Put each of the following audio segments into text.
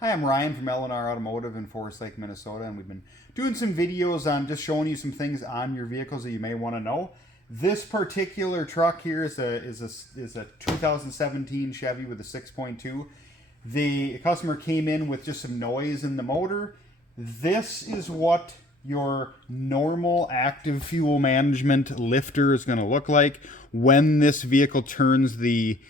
Hi, I'm Ryan from L&R Automotive in Forest Lake, Minnesota, and we've been doing some videos on just showing you some things on your vehicles that you may want to know. This particular truck here is a 2017 Chevy with a 6.2. The customer came in with just some noise in the motor. This is what your normal active fuel management lifter is going to look like when this vehicle turns the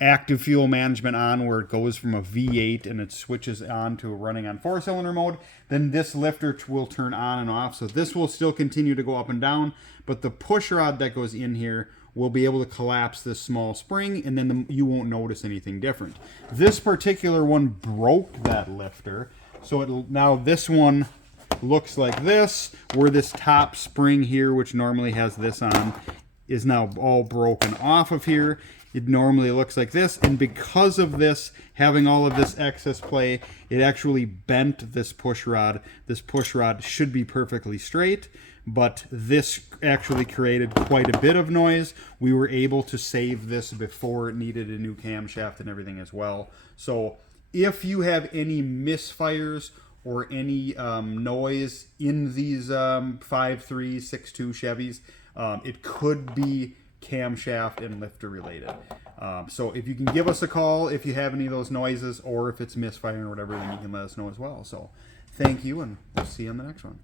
active fuel management on, where it goes from a V8 and it switches on to running on 4-cylinder mode. Then this lifter will turn on and off. So this will still continue to go up and down, but the push rod that goes in here will be able to collapse this small spring, and then you won't notice anything different. This particular one broke that lifter, so now this one looks like this, where this top spring here, which normally has this on, is now all broken off of here. It normally looks like this, and because of this, having all of this excess play, it actually bent this push rod. This push rod should be perfectly straight, but this actually created quite a bit of noise. We were able to save this before it needed a new camshaft and everything as well. So if you have any misfires or any noise in these 5.3, 6.2 Chevys, it could be camshaft and lifter related. So if you can give us a call if you have any of those noises, or if it's misfiring or whatever, then you can let us know as well. So thank you, and we'll see you on the next one.